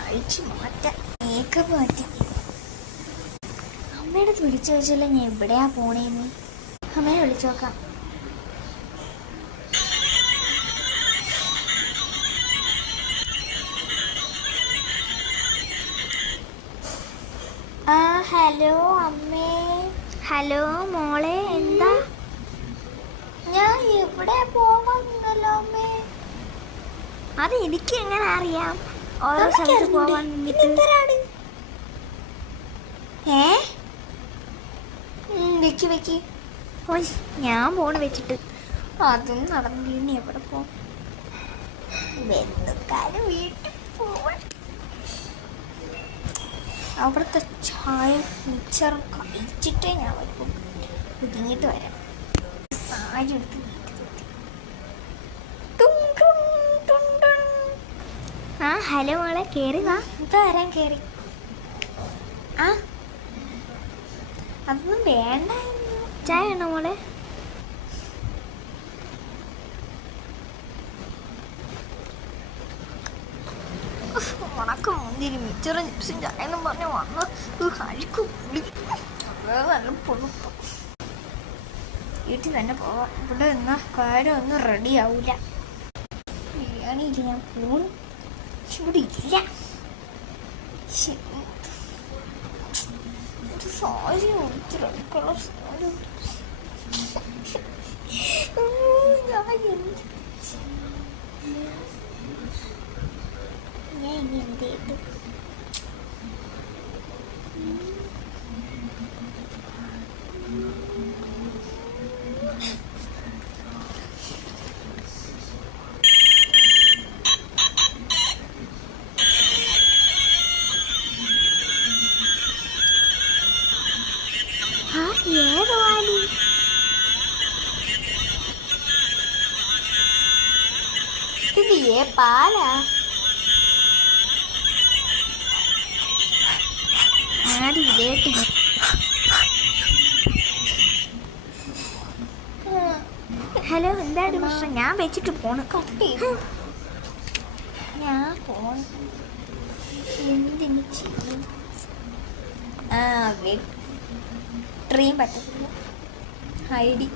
അഴിച്ചു മാറ്റാം. മേക്കപ്പ് മാറ്റാം. അമ്മയുടെ വിളിച്ചു ചോദിച്ചല്ലോ ഞാൻ എവിടെയാ പോണേന്ന്. അമ്മയെ വിളിച്ചു നോക്കാം. ഹലോ അമ്മേ. ഹലോ മോളെ, എന്താ? ഞാൻ എവിടെ പോവാന്നല്ലോ അമ്മേ. അത് എനിക്ക് എങ്ങനെ അറിയാം? ഓരോ സ്ഥലത്ത് പോവാൻ വെക്ക് വെക്ക്. ഞാൻ ഫോൺ വെച്ചിട്ട് അതും നടന്നില്ല. എവിടെ പോകും? ബന്ധുക്കാരും വീട്ടിൽ പോവാൻ. അവിടുത്തെ ചായ മിച്ചറും കഴിച്ചിട്ടേ ഞാൻ വരും. ഒതുങ്ങിയിട്ട് വരാം. സാരി എടുത്ത് ഹലോ മോളെ, കേറി വാ. ഇതാരാൻ കേറി? അതൊന്നും വേണ്ട. ചായ വേണോ മോളെ? ഉണക്കം മുന്തിരി മിച്ചറും ചിപ്സും ചായന്നും പറഞ്ഞ് വന്ന് അഴുക്ക് കൂടി നല്ല പൊളുപ്പ്. വീട്ടിൽ തന്നെ പോവാം. ഇവിടെ നിന്നാ കാര്യം ഒന്നും റെഡി ആവൂല. ബിരിയാണിയിൽ ഞാൻ പോണു. ഇവിടെ ഇല്ല. ഒരു സാരി കൊടുത്ത് റെഡ് കളർ സാരി. ഞാൻ ഇനി എന്ത് ചെയ്തു? ഏതോ ആലി? ഇത് പാലാ? ആരും ഇതേട്ടി. ഹലോ, എന്താണ് പ്രശ്നം? ഞാൻ വെച്ചിട്ട് പോണ്. ഞാൻ പോണ എന്തിനു ചെയ്യും? ട്രീം പറ്റത്തില്ല. ഐഡി